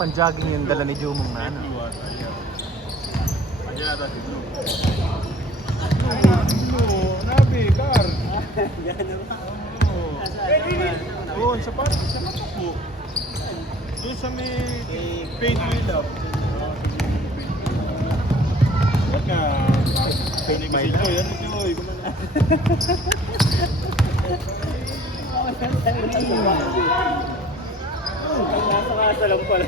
pan-jogging yung dala ni Jumong na ano. Ayan ata si Blue. Blue, nabi, car. Gano'n ba? Doon, sa parang sa matapo. Doon sa may paint wheel up. Huwag ka. Paint my love. Yan si Joy. Nasa kasa lang pala.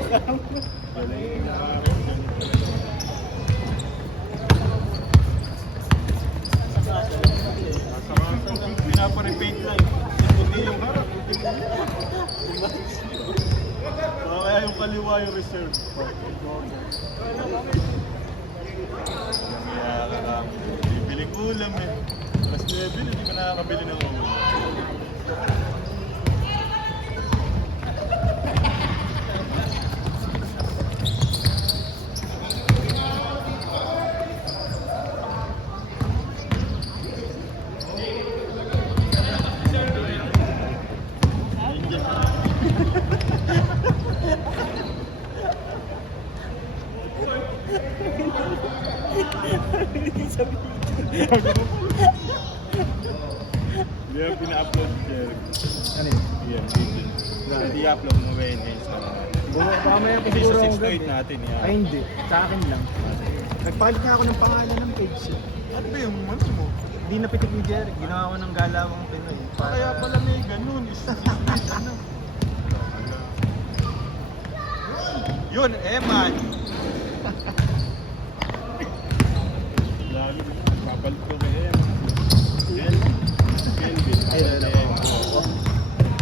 Pinaparepaint lang. Hindi yung harap. Kaya yung kaliwa yung reserve. Bibiling ulam eh. Mas 9, hindi ka nakakabili ng ulam. Hindi yung pina-upload si Jeric. Ano yun? Yan, video. Hindi i-upload mo ba yun sa... Baka may Hindi siguro sa akong 6 to 8 gabi. natin yan. Ay hindi, sa akin lang. Nagpalit nga ako ng pangalan ng page. Ano ba yung ano mo? Hindi napitik ni Jeric, ginawa ko ng galawang Pinoy. Kaya pala may ganun. Ano? Yun, Eman! Lalo, babalik ko kay Eman. Kelvin. Ay, lalo ko.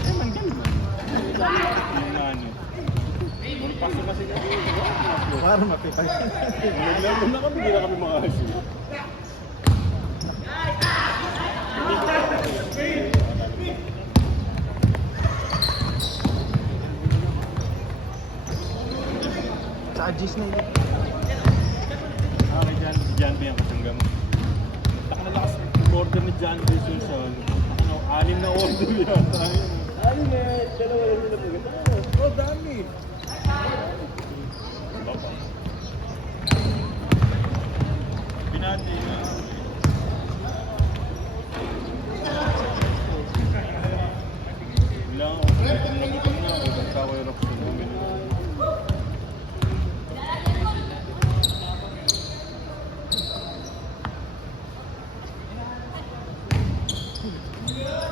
Eman, ganun. Yung ano. Muna pasok kasi kami. Para mapitag. Naglaro na kami, hindi na kami makasi. Sa Agis na yun. Kay John, si John B ang kasangga mo. Taka na lakas order ni John B sa ano, 6 na order yata. Ano na, dalawa lang sila maganda. Oh, dami. Binati na. Wala ako. Gutom na ako. Nagkakawirap ko na bumili.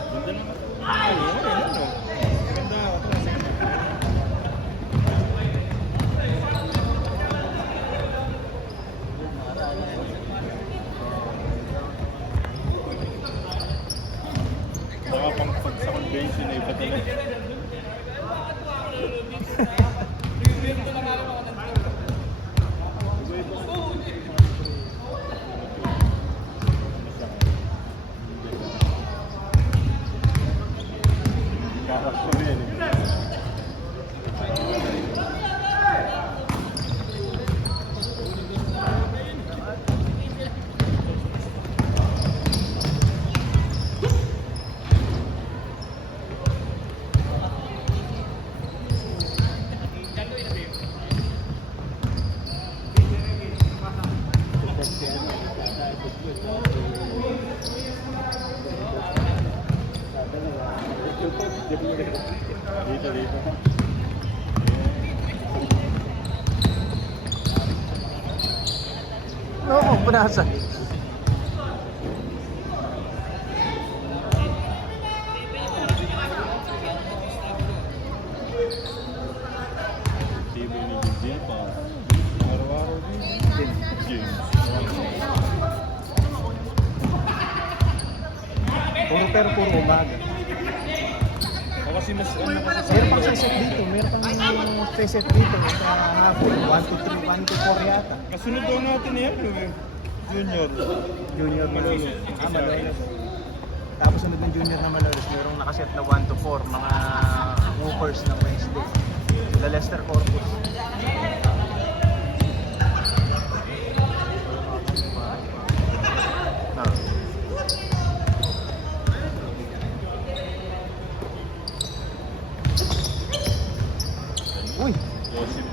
Ganda naman. Ano? Ganda ako. Baka pag sa convention na iba talaga. Kaharap ko rin eh. Dito, dito. Oo, punasa. Table ni Jim pa. Araw-araw din. Jim. Puro umaga. O kasi mas ano kasi sa Meron pang set dito, meron pang set dito sa hapon. 1 to 3, 1 to 4 yata. kasunod daw natin yan, eh. Junior. Junior Malolos. Malolos. Tapos sunod ng Junior na Malolos, merong nakaset na 1 to 4, mga woofers ng Wednesday. The Lester Corpus. Uy! Joseph.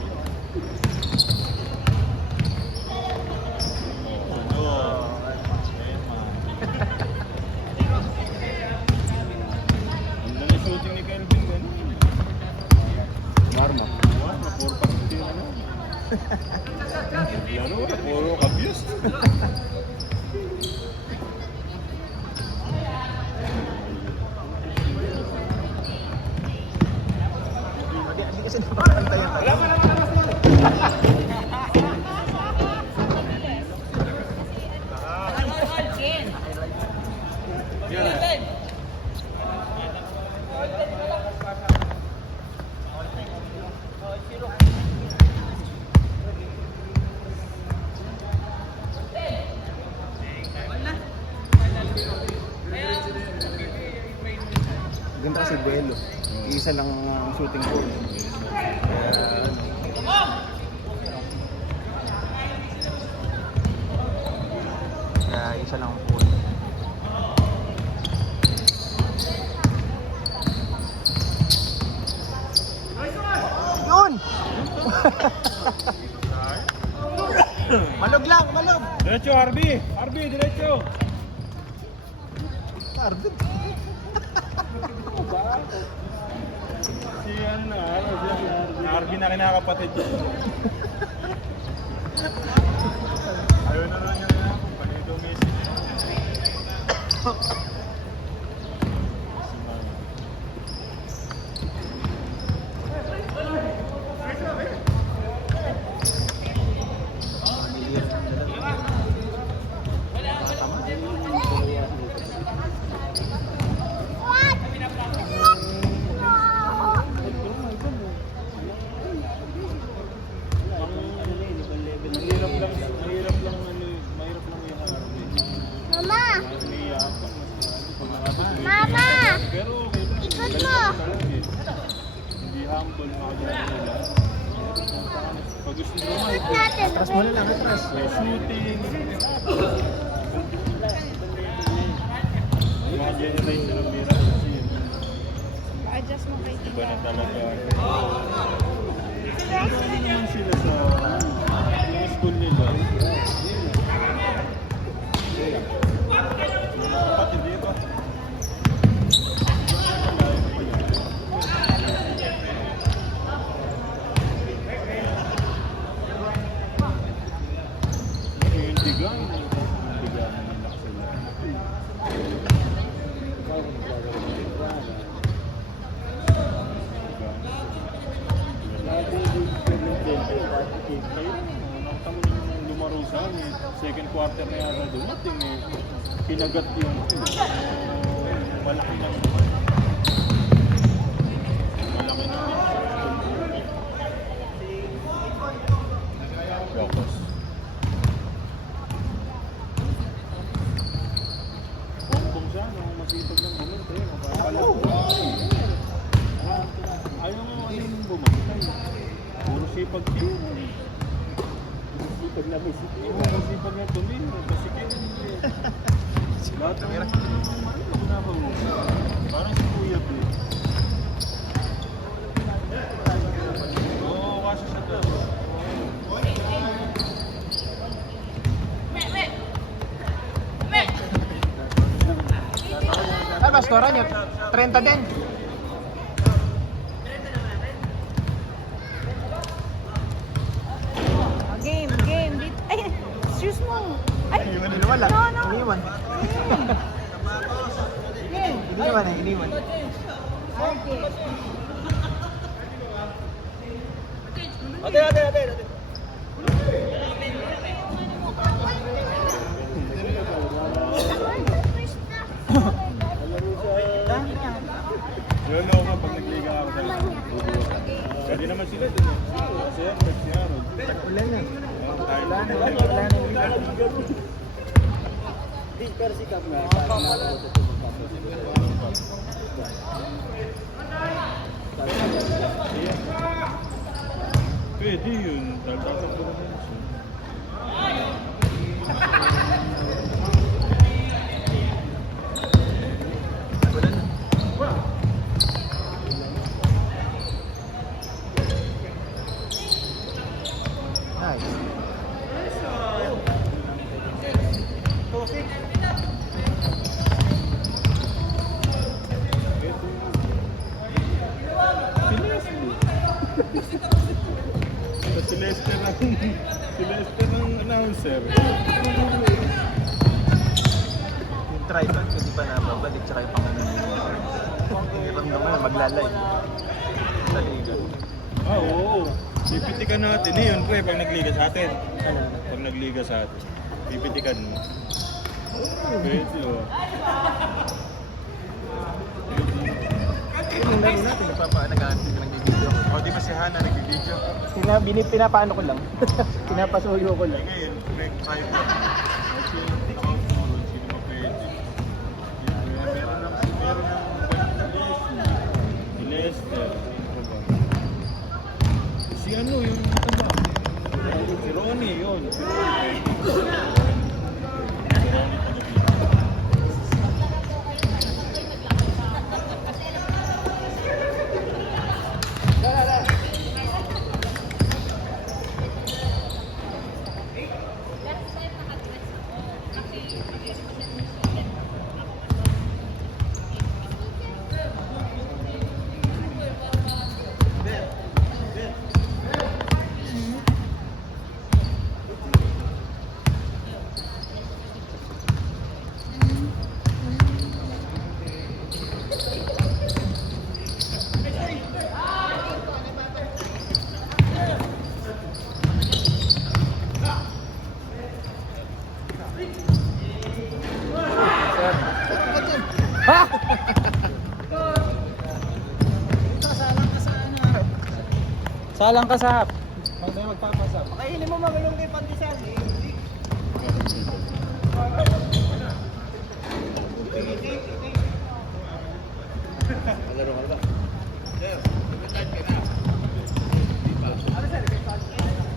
Laro na, puro kabiyos. Hindi kasi napapantayan tayo. Ganda kasi buwelo. Isa lang ang shooting pool. Kaya isa lang ang pool. Yun! Malog lang, malog! Diretso, Harvey! Harvey, diretso! Arvid. Si ano na, si Harvey na kinakapatid. Ayaw na lang niya na kung panito Messi. Humble mga ganyan nila. Pag gusto nyo naman, Atras mo na lang, atras. shooting. Mga generation ng bira kasi yun. Adjust mo kay Iba na talaga. Tita. Ano naman sila sa mga school nila. Kapatid dito. Second quarter na yata dumating eh. Pinagat yung malaki na focus. Kung siya, masipag ng bumunta eh. Ayaw mo yung bumunta eh. Puro sipag tira eh. Pag namisip Oo, kasi pag nga tumira, kasi kayo lahat ng ano ginagawa mo? Parang si Kuya B. Oo, kasi siya doon. Ano ba, score niyo? 30 din. Game. Ay, excuse mo. Ay, Wala. No. Iniwan. Game. Iniwan. Okay. Ate. Yun ako nga pag nagliga ako sa pwede naman sila dun eh. Kasi yan, Rex ni Harold. Ulan na. Wala na. Pero si Kap na. Pwede yun. Dahil tatakbo naman siya. Nice. Si Lester na sir. Yung tripod ko di pa nababalik, tsaka yung pangalan. Hirap naman na maglalay. Sa liga. Ah, oo. Pipitikan natin eh yun, pre, pag nagliga sa atin. Pag nagliga sa atin. Pipitikan mo. Pwede, oh. Yung laro natin, nagpapaanagaan ka nag-video. O, di ba si Hana nag-video? Pinapaano ko lang. Pinapasuyo ko lang. Ngayon, nag-tripod. Kasi hindi ko sino ba pwede. Meron ng si Lester. Si ano, yung taba. Si Ronnie, yun. Si Ronnie. Salang ka sa mamaya magpapasap. Pakainin mo magalong kay Pandesal. Malaro ka ba? Sir, retire ka na. Di pa.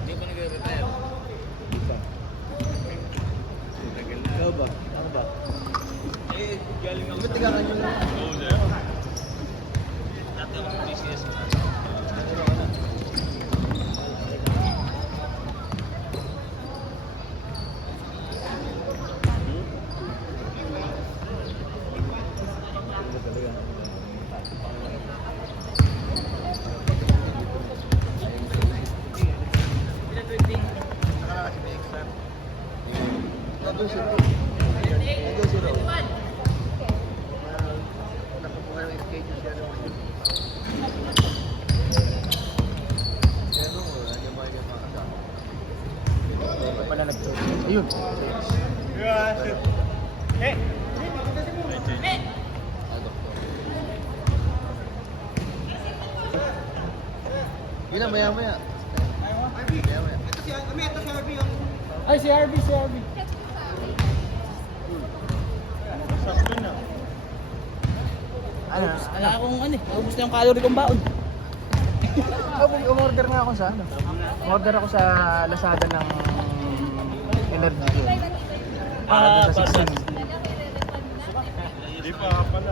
Di pa nag-retire. Di pa. Tagal na. Ikaw ba? Ako ba? Eh, galing ako. Ba't tigakan yun? Oo, sir. Dati ako sa PCS. Ayun. Yun na, maya-maya. Ay, si RB. Sakto na. Wala akong ano eh. Naubos na yung calorie kong baon. Umorder nga ako sa ano. Umorder ako sa Lazada ng energy drink. Para sa 16. Hindi pa pala.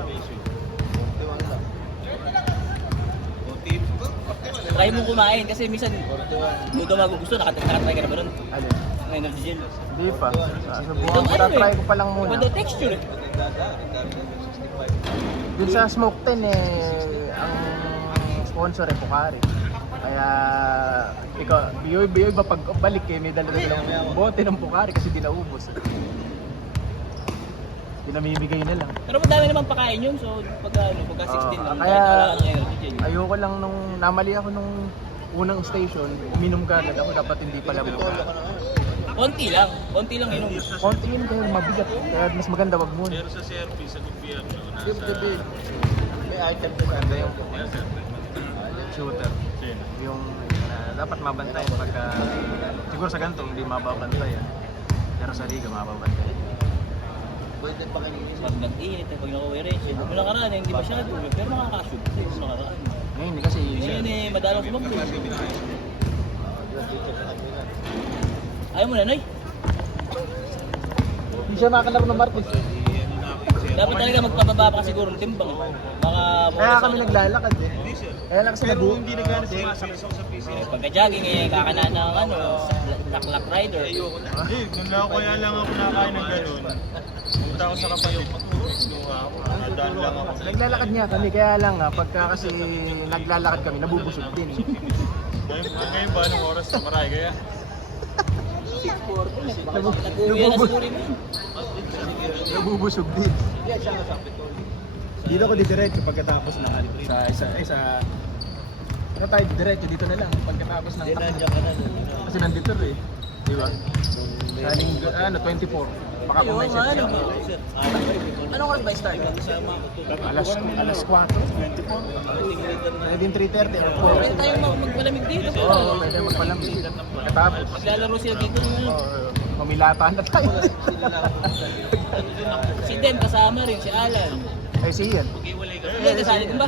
Try mo kumain kasi minsan hindi ka magugusto. Nakatry ka na ba nun? Alin? Ng energy gel. Hindi pa. Subukan ko, try ko pa lang muna. Iba daw texture eh. Dun sa Smoke 10 ang sponsor Pocari. Kaya ikaw, biyoy ba pag balik may dala-dalang bote ng Pocari kasi di naubos. Pinamimigay na lang. Pero madami naman pakain yun. So pagka 16 lang. Kaya kahit wala kang energy gel. ayoko lang nung namali ako nung unang station, uminom ka agad ako, dapat hindi pala mo. Konti lang inom. Konti yun kayo, mabigat. Kaya mas maganda wag muna. Pero sa service, sa gobyerno, Tip the bill. May item ko maganda yung shooter. Sino? Yung dapat mabantayan pagka siguro sa ganito hindi mababantayan. Pero sa liga mababantayan. Pwede pa kaninis. Pag nag-init, pag nakuwirin siya. Mula karaan, hindi masyado. Pero makakashoot. Mula karaan. Ngayon kasi Ngayon eh, madalang sumagpo. Ayaw mo na, Noy. hindi siya makalaro ng Marcos. Dapat talaga magpababa pa siguro ng timbang. Baka Kaya kami naglalakad eh. Kaya lang kasi Hindi na gano'n sumasakit ako sa PC. pagka-jogging eh, kakanaan ng laklak rider. Kung kaya lang ako nakain ng gano'n. Punta ako sa kapatid. Kinuha ako. Nadaan lang ako. Naglalakad nga kami, kaya lang pagka kasi naglalakad kami, nabubusog din. Ngayon ba, anong oras na maray kaya? order. Baka Nabu- nag-uwi na nabubu- siguro yun. Nabubusog din. Yan, siya sa Pitol. Dito ko didiretso pagkatapos ng ano tayo diretso dito na lang pagkatapos ng Hindi na, takbo. dyan ka na. Kasi nandito eh. Di ba? Sa linggo, 24. Baka kung may set siya. Anong oras ba start? Alas 4. 24. Pwede yung 3:30 or 4. Pwede tayong magpalamig dito. Oo, pwede magpalamig. Pagkatapos. Maglalaro sila dito. Pumilatan na tayo. Si Den kasama rin, si Alan. Ay, si Ian. Hindi, kasali din ba?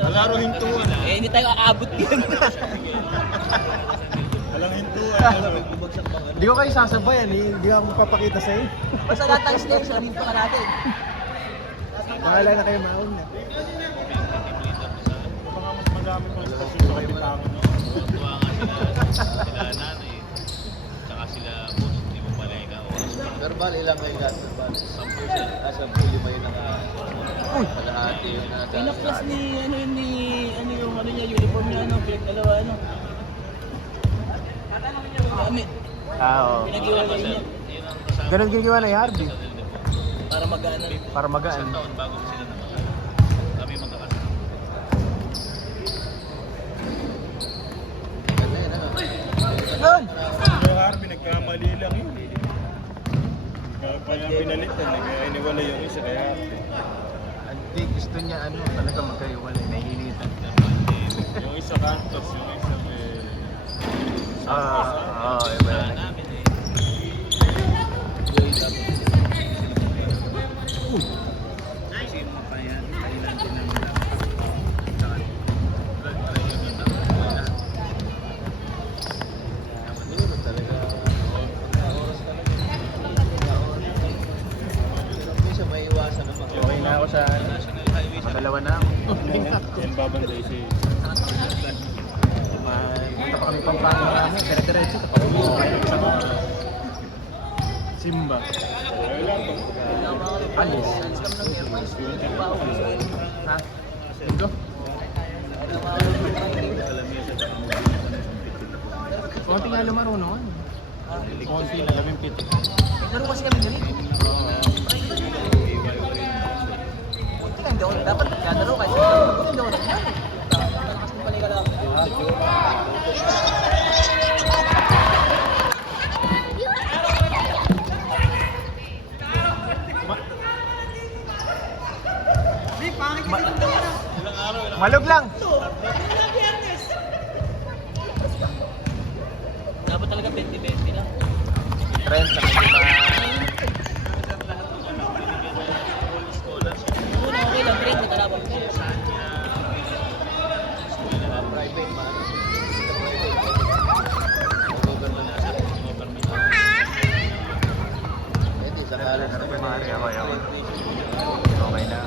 Alaro hintuan. Eh, hindi tayo aabot din. Alang hintuan. Hindi ko kayo sasabayan eh. Hindi ako papakita sa'yo. Basta lahat tayo station, hinto ka natin. Bahala na kayo mauna. Baka mas madami pang stasyon sa kabitangan. Tuwa nga sila nanay, tsaka sila boss, hindi mo pala ikaw. Verbal, ilang kayo gas? Verbal. 10%. 10 yun ang Uy! kalahati yun. Pinaklas ano yung uniform niya, pinagdalawa, Dami. Oo. Pinag-iwalay niya. Yun ang kasama Ganun ginagawa na yung RB. Para mag-ano. Para magaan. isang taon bago sila naman. Kami magkakasama. Yun! Yung Harvey, nagkamali lang yun. Kaya pinalitan, kaya iniwala yung isa kaya Hindi, gusto niya talaga magkaiwalay. Nahihilitan. yung isa cantos, yung isa Iba yan. Namin eh. Kasi mapayan, kailan din namin lang. Okay na ako sa National Highway sa makalawa na ako. Yan babantay si Punta pa kami Pampanga namin. Dire-diretso. Simba. Alis. Ha? Ito? Konti nga lumarunong. Konti na, 17. Laro kasi kami ganito. Buti ka, hindi ako dapat naglalaro kasi hindi ako naglalaro. Malakas ng paliga lang. Malog lang. Dapat talaga 20-20 lang. 30 na Una okay lang, 30 talaban ko. private man. Pwede, sa kalan na rin. Okay na.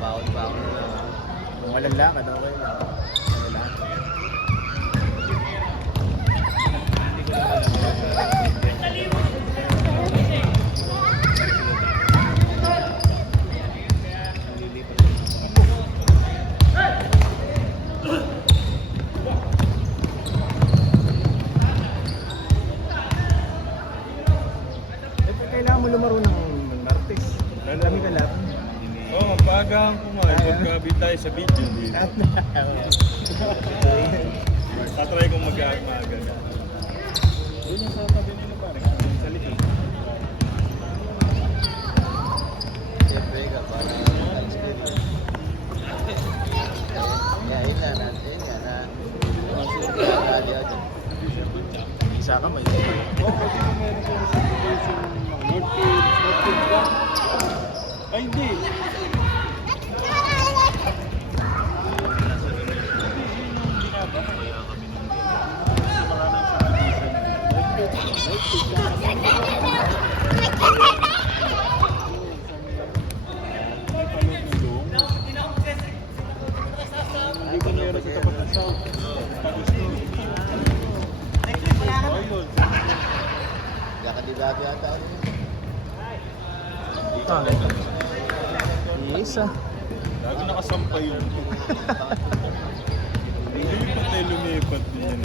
Baon-baon na. Kung walang lakad, okay lang. Wala. Kailangan mo lumaro ng Martes. Kami ka laban. Oo, magpaagahan ko nga. Pagkabi tayo sa video. Tatry kong mag-maaga. Doon yung sa tabi nila pare. Sa likod. Siyempre ka, para experience. Yain na natin, yan na. Isa ka may. Oo, pwede mo meron sa certification ng Northfield ba? Ay, hindi. Hindi ko meron sa tapat ng south. Tapos yun. Ayun. Kandidato yata ako. Isa. Lagi nakasampay yun. Lumipat tayo lumipat din.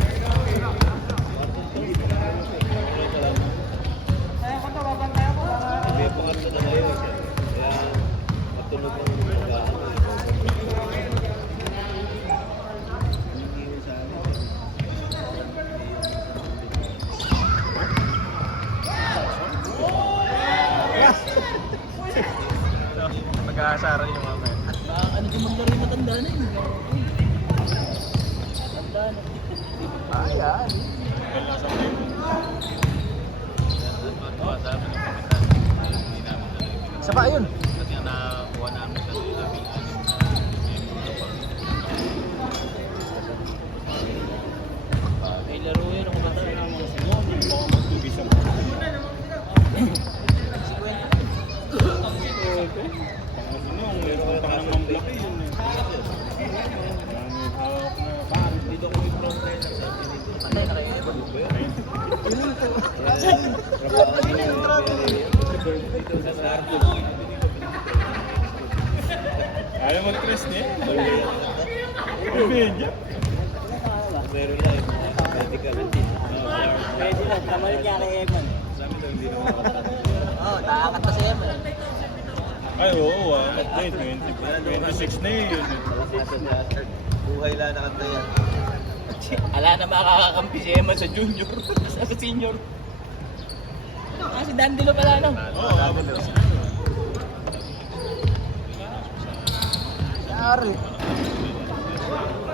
pag-aaral niyo mamaya. Ano yung maglaro yung matanda na yun? Matanda na. Ayan. Wala sa akin. Matuwa sa amin ang kapitan. Hindi namin talaga. Isa pa yun. Kasi ang nakakuha namin sa aming anim na Ay, laro yun. Ang matanda na mga Oo, hindi mo ako magtubisang. Ang pang ng mamblaki yun eh. Ang hawak na pare. Dito ko yung front line. Patay na kayo. Ayaw mag-Chris niya. Medya. meron lang yung medical team. Pwede lang. Tamalit niya kay Eman. Sa amin daw hindi naman Oo, nakakat pa si Eman. Ay, oo ah. Ay, 26 na yun. buhay lang nakanta yan. Ala na makakakampi si Eman sa junior. Sa senior. Kasi Dandilo pala no. Oo, abot na siya. Yari.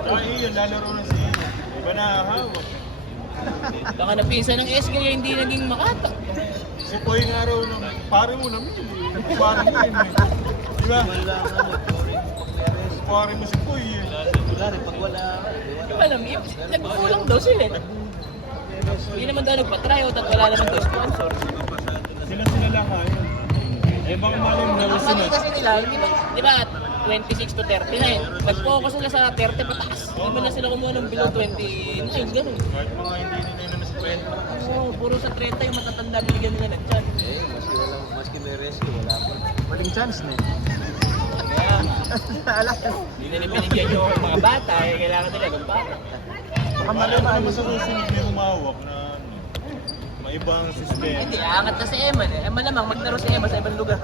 Ay, yun, lalaro na siya. Iba na hawak. Baka napinsan ng SK hindi naging makata. Si Poy nga raw ng pare mo namin yun. Pare mo yun eh. Di ba? Pare mo si Poy eh. Wala rin pag wala. Hindi ba alam, nagkukulang daw sila eh. Hindi naman daw nagpa-tryout at wala naman daw sponsor. Sila lang ha yun. Eh baka maling Ang nawas mali na. kasi nila, di ba 26 to 39, nag-focus sila sa 30 pataas. Hindi ba na sila kumuha ng below 29, ganun. Kahit mga hindi nila na sa kwento. Oo, puro sa 30 yung matatanda binigyan nila ng chance. Maski may rescue, wala pa. Maling chance na eh. Kaya nga, Alam. hindi nila binigyan yung mga bata, eh, kailangan nila ng bata. Baka Wala mali pa ba? naman sa susunod yung umawak na maibang sistema. Hindi, aangat na si Eman eh. Malamang maglaro si Eman sa ibang lugar.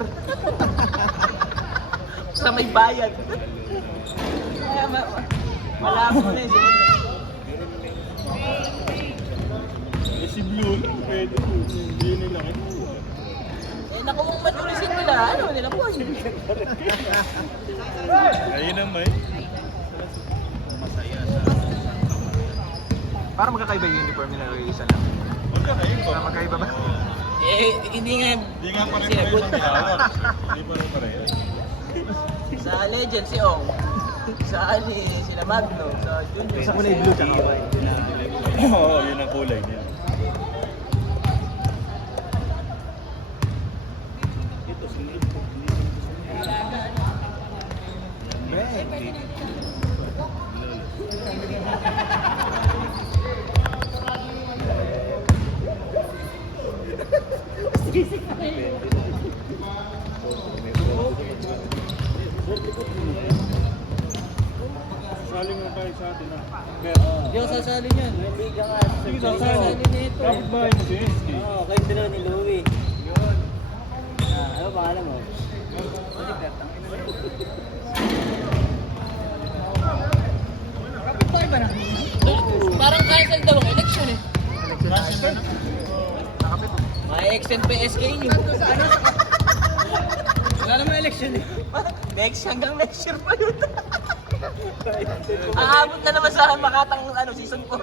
Sa may bayan. Kaya malabo na eh. Eh si Blue, pwede po. Hindi nila kinuha. Eh, naku, kung matulisin nila, ano nila po yun. Ayun naman. Para magkakaiba yung uniform nila isa lang. Huwag ka kayo Para ba? magkaiba ba? Eh, hindi nga. Hindi nga Sila, pare-pareho good. ang hawak. Hindi pare-pareho. Sa Legend, si Ong. Sa Ali, sila Magno. Sa Junior. Isa muna yung blue tsaka white. Oo, yun ang kulay niya. Saling nga tayo sa atin ah. Hindi ako sasali niyan. Hindi ka nga. Sige, Sasali nito. Kapit bahay mo si SK. Oo, kayo dalawa ni Louie. Yun. Ano pangalan mo? Parang cancel daw ang election eh. Election na. Nakapit. Ma-extend pa yung SK nyo. Wala naman election eh. Next, hanggang next year pa yun. Aabot na naman sa Makatang season 4.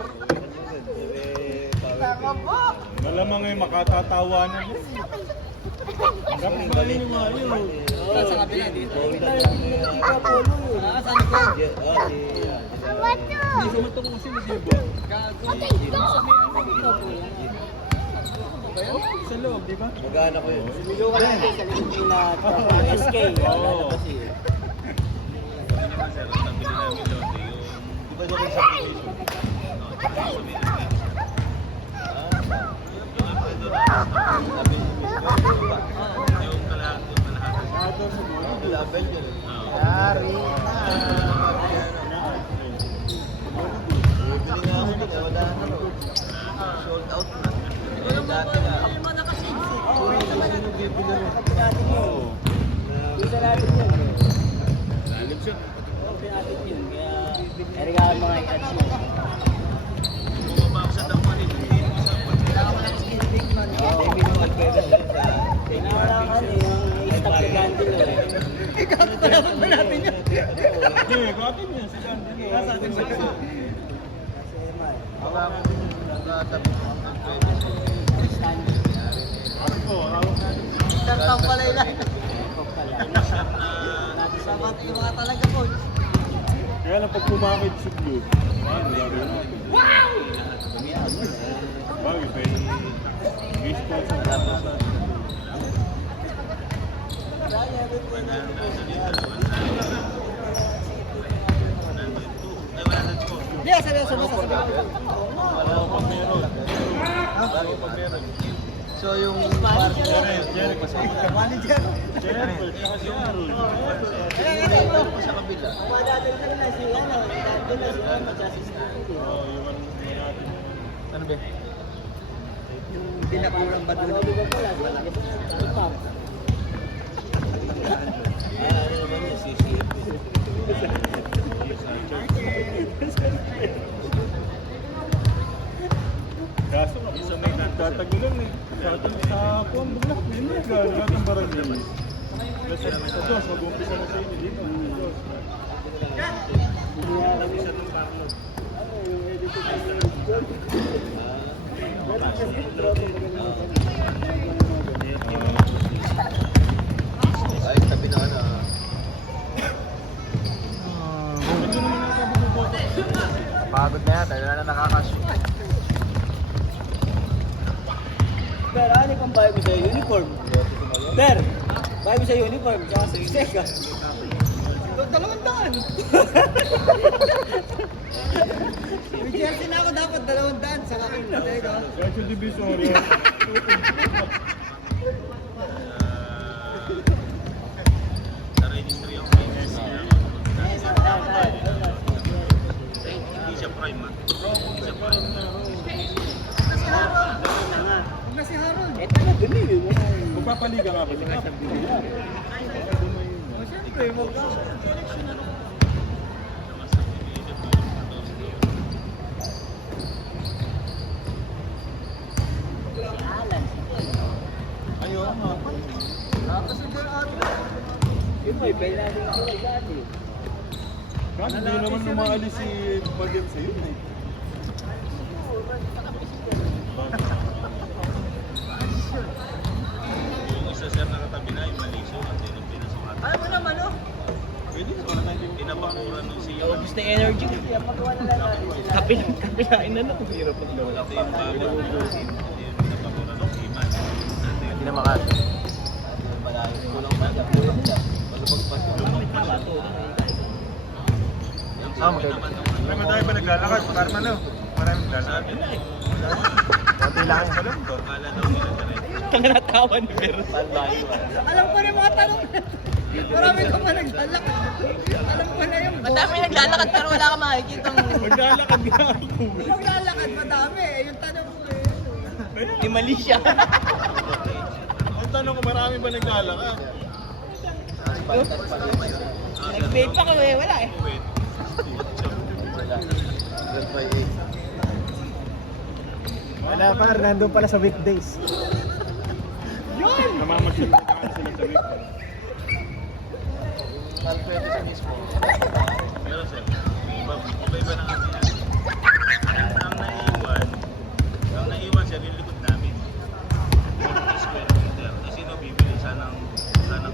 Tama po. Malamang ay makatatawanan mo. Kapit bahay niyo nga yun. Sa kabila dito. Saan ko? Hindi ka matukusin, di ba? Sa loob, di ba? Magana ko yun. Video ka lang sa likod nila SK. Oo. Di ba doon sa application? Yung kalahatan. Level yun. Yari na. Bibili nga ako dun, wala na. Sold out na. Dati na. Oo. Lalim siya. Regalo mga i-ads mo. Bumabaksa daw pa rin. Kailangan mo lang skin big man. Hindi mo magpwede sila sa Kailangan yung i-stop yung Dandilo eh. Kalaban ba natin yan? Hindi, kapit niya. Si John Ray. Nasa atin sa isa. Ano po? Hawak natin. Tantang pala ilan. Samat yung mga talaga po. Kaya lang pag pumakit si Blue, ano gagawin natin? Wow! Bagay, pwede. Base po sa Hindi, seryoso mo sa pag meron. So yung Jeric. manager. Jeric, saka si Aaron. Sa kabila. Madadal ka na si ano, dadal na si ano, Oo, yung ano natin. Ano ba? yung binakurang ba doon? Malaki. Kaso nga, tatagulan eh. Sa phone, bugla. Hindi na gano'n. Lahat ng barangay. Kasi sa Diyos, mag-umpisa na sa inyo. Dito, sa Diyos. Ay, tabi na ano. Pagod na yata, wala na nakakashoot. Pero ano kung bayo mo sa uniform? Ter, bayo mo sa uniform, tsaka sa seka. Dalawang daan. May jersey na ako dapat 200 sa akin. Kahit yung divisory. Na-register yung PNS niya. Hindi siya prime, ah. Hindi siya prime. Si Harold. Ito na dun eh. Magpapaliga nga ba siya? Siyempre, magka. Ayaw nga. Kasi doon ate. Yun mo, ibay natin sila dati. Kasi hindi naman lumaalis si Bagel sa yun eh. Yung isa sir nakatabi na, yung malisyo, at yun ang pinasukat. Alam mo naman, no? Pwede na pala tayo. Tinabakuran nung siya. Ubus na energy. Kaya magawa na lang natin sila. Kapilain na lang. Hirap ang gawa. Ito yung bago ng Brazil. Ito yung tinabakuran nung Iman. Hindi na makashoot. Kulang pa siya, kulang siya. Maganda. Naman tayo pa naglalakad. Parang ano? Maraming naglalakad. Konti lang yan. Akala daw nila direct. Tanganatawa ni Pero. Alam ko na yung mga tanong. Marami ka pa naglalakad. Alam ko na yung Madami naglalakad pero wala ka makikita. Maglalakad nga ako. Yung lalakad, madami. Yung tanong ko eh. Ni mali siya. Ang tanong ko, marami ba naglalakad? Nag-vape pa ko eh. Wala eh. Wala pa, nandun pala sa weekdays. Namamasyal na sila sa week. Pwede sa mismo. Pero sir, iba-iba na kasi yan. Ang naiwan sir, yung likod namin. 40 square meter. Eh sino bibili sanang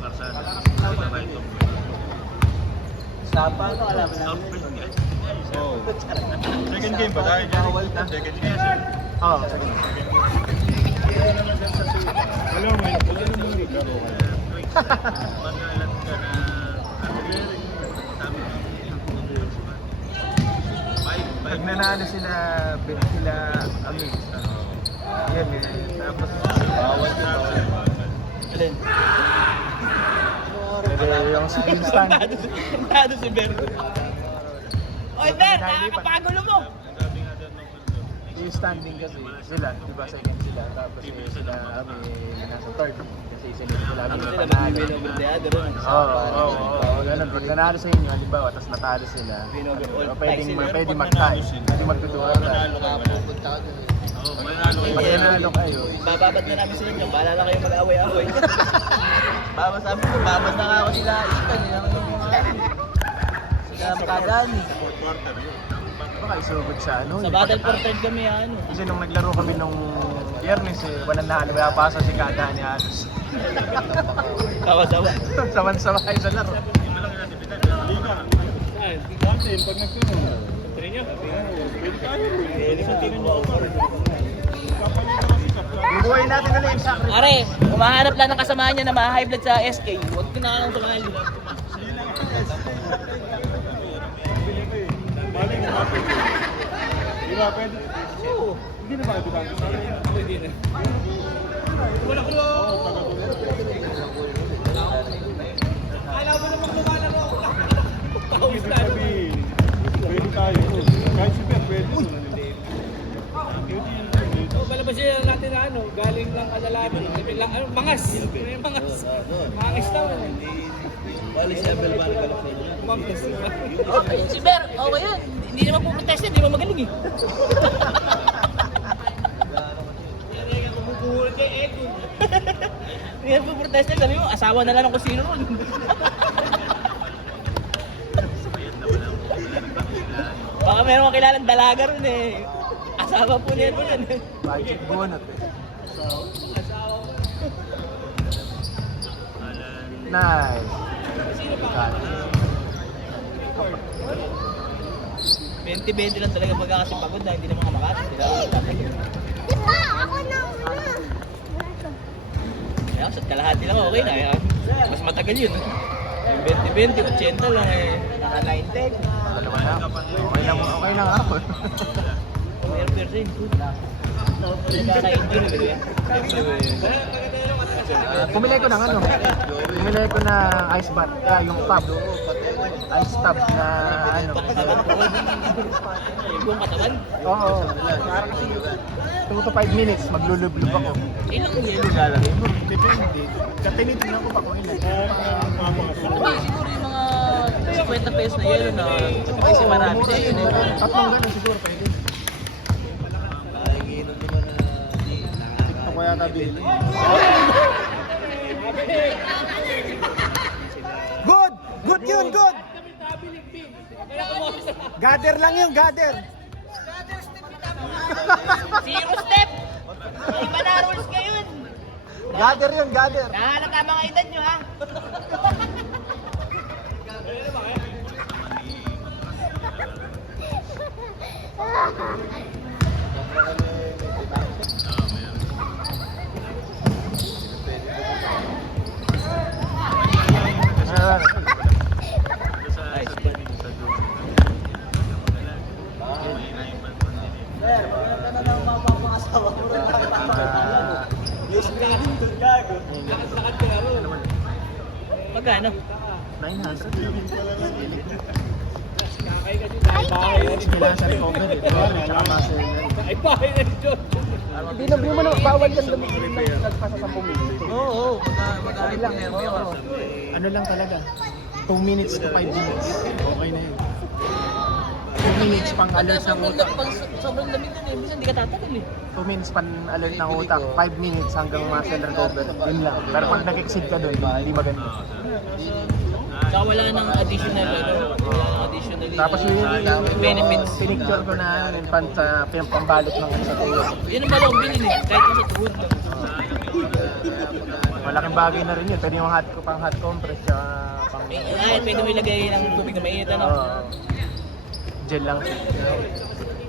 karsada? Sa right of way. Sa paano alam na Outbreak guys. Oh. Second game ba tayo dyan? Second game sir. Oo, sige. Wala mo, wala naman naglaro kayo. Magalat ka na sabi Pag nanalo sila, Ami. Yan eh. Tapos, Alin? yung second stand. Nado si Ber. Oy Ber, nakakapagulo mo. sabi nga doon ng mundo. Yung standing kasi sila, di ba second sila. Tapos sila, Ami, nasa third. Kasi sinunod sila. Ami, Sila panalo. mag-win over the other. Oo. Ganun. Pag nanalo sa inyo, halimbawa, tapos natalo sila. Pwedeng magtay. Pwedeng magtutuwa. Oo, manalo kayo. Pag Talo kayo. Bababad na namin sila dyan. Bahala na kayo mag-away-away. Sabi ko, babad na nga ako sila. Iskan, yun ang yung mga sila makagani. Fourth quarter yun. Baka isugod sa ano. Sa battle for third kami, ano. Kasi nung naglaro kami nung Biyernes walang nahalo. Kaya pasa si Kada ni Anos. Tawa-tawa. Saman-sama kayo sa laro. Liga. Dati, pag nagsunod. Pwede tayo. Pwede sa tingin mo ako. Bubuhayin natin ulit yung sacrifice. Are, kumahanap lang ng kasamaan niya na ma-high blood sa SK. Huwag ka na lang tumahal. Balik mo natin. Di ba, pwede? Oo. Hindi na ba ito tayo? Pwede na. Wala ko. Ibig sabihin, pwede tayo. Kahit si Per, pwede. Palabasin natin na ano, galing lang kadalaman. Mangas. May mangas. Mangas daw. Mangas. Ayun si Ber, okay yan. Hindi naman puprotest yan, hindi naman magaling eh. Hindi naman puprotest yan, sabi mo, asawa na lang ng kusino ron. Baka meron kakilalang dalaga ron eh. Asawa po niya ron eh. Magic bonus eh. Nice. 20-20 lang talaga magkakasipagod na hindi naman kamakasip. Kaya sa kalahati lang okay na. Kaya mas matagal yun. Yung 20-20, 80 lang eh. Naka-9-10. Okay lang ako. Meron percent. Naka-injury eh. Pumili ko ng ano. Pumili ko ng ice bath. Yung tub. Ice tub na ano. Yung katawan. Oo. Para kasi 2 to 5 minutes maglulublub ako. Ilang yelo lalagay mo? Depende. Katinitin ako pa kung ilan. Siguro yung mga 50 pesos na yelo na kasi marami sa yun eh. Tatlong ganun siguro pwede. Ito ko yata bilhin. Good! Good yun! Good! Gather lang yun! Gather! Zero step! Iba na rules ngayon! Gather yun! Gather! Nahanap ka mga edad nyo ha! Magkano? 900 Kailangan sa recover eh. Tsaka muscle yan. Ay, bahay na ito. Hindi na mo na bawal yan lumigil ng nagpasa 10 minuto. Oo, Okay lang. Oo. Ano lang talaga. 2 minutes to 5 minutes. Okay na yun. 2 minutes pang alert ng utak. Pag sobrang lamig na eh, minsan hindi ka tatagal eh. 2 minutes pang alert ng utak. 5 minutes hanggang muscle recover. Yun lang. Pero pag nag-exceed ka doon, hindi maganda. Saka wala nang additional wala nang additional Tapos yung benefits. pinicture ko na yung pambalot ng sa tulog. Yun ang balong bilhin eh, kahit yung sa tuhod. Malaking bagay na rin yun. Pwede yung pang hot compress tsaka pang... Ay, pwede mo ilagay ng tubig na mainit ano. Oo. Gel lang.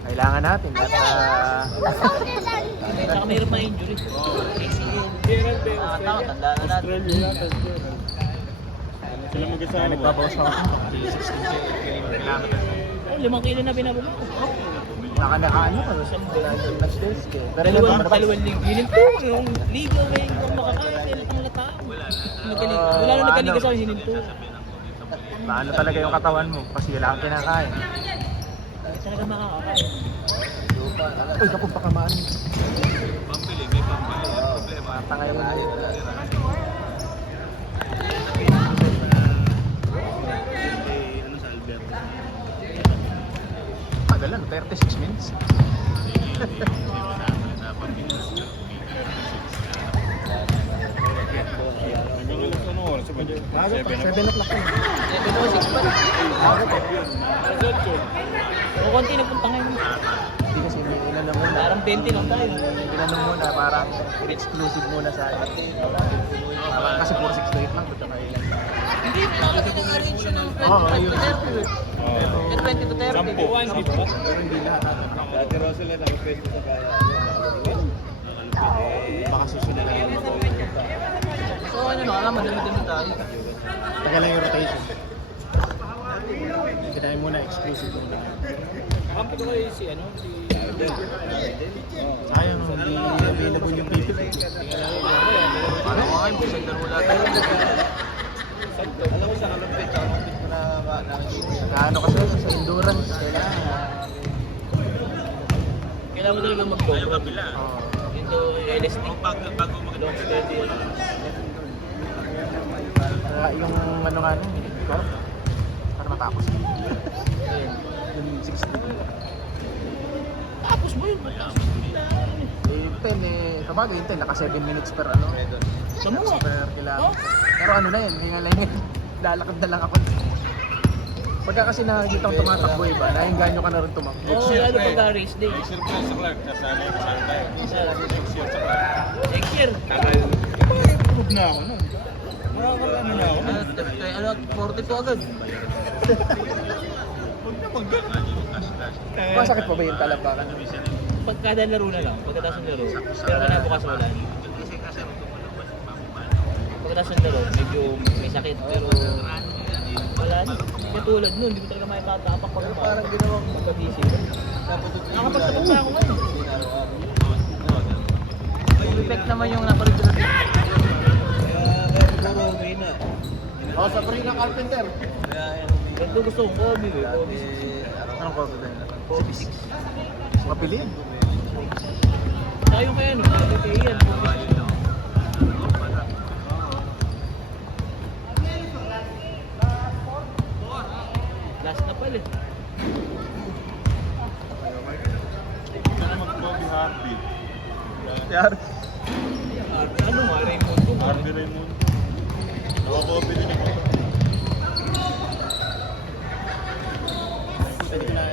Kailangan natin. At Saka mayroon pa injury. Tao, tanda na natin. Sila mag-asawa. nagbabawas ako. 16 5 kilo na binababa ko. Naka-ano ka. Nag-desk eh. Pero Dalawang linggo. Yun po, yung ligo ngayon kung makakain, ang latao. Wala na nagkaligo sa akin, hininto. Paano talaga yung katawan mo? Kasi wala kang kinakain. Talaga makakain. Uy, kapag baka maan. Pampili, may pampili. Problema. Tangay mo na yun. Ano sa Alberto? Tagal lang, 36 minutes. Hindi mo na pamili. Maaga pa, 7 o'clock yun. 7 o 6 pa. O konti nagpunta ngayon. Hindi kasi may ilan na muna. Parang 20 lang tayo. Tinanong muna, parang exclusive muna sa akin. Kasi 4, 6 to 8 lang, ba't kaya ilan? Hindi, parang pinag-arrange siya ng 20 Oo, to ayun. 30. Yung 20 to 30. Sampo. Pero hindi lahat natin. Dati Rosel na nakapwede sa kaya. Baka susunod na yun. So ano no, madami-dami tayo. Tagal lang yung rotation. Kinain muna, exclusive muna. Kampi ko kayo si ano, si... Sayang, hindi available yung PPP. Paano ko kayo, busag na wala tayo. Alam mo sa kalumpit, sa kalumpit ko na Nakaano kasi sa endurance, kailangan. Kailangan mo talaga mag-go. Ayaw kabila. Oo. Dito, LSD. O bago mag-long steady. Kaya yung ano nga nun, ikaw, para matapos. Yung 60. Tapos mo yun. Eh, 10 eh, kabagay yung 10, naka 7 minutes per ano. Saan mo nga? Per kilometer. Pero ano na yun, hinga lang yun. Lalakad na lang ako. Pagka kasi nakikita kong tumatakbo iba, nahinganyo ka na rin tumakbo. Oo, lalo pagka race day. Next year pa sa Clark, nasanay ko saan tayo. Next year sa Clark. Next year. Improve na ako nun. Ano na ako nun. Ano, 42 agad. Masakit pa ba yung talampakan? Pagkada laro na lang, pagkatapos ng laro. Pero wala bukas wala. Pagkatapos ng laro, medyo may sakit. Pero wala na. Katulad nun, hindi ko talaga may tatapak pag parang ginawang pagkagising ko. Nakapagsagot na ako ngayon. Effect naman yung napaligid. Kaya siguro may na. Oh, sa Brina Carpenter. Ito gusto kong Kobe eh. Kobe 6. Anong cover din? Kobe 6. Mapilin. Tayo kaya no, Kobe kaya yan. Kobe 6. Last na pala eh. Hindi na mag-Bobby Harvey. Yar. Ano nga, Raymond ko. Harvey Raymond. Naka-Bobby din ako. Pwede na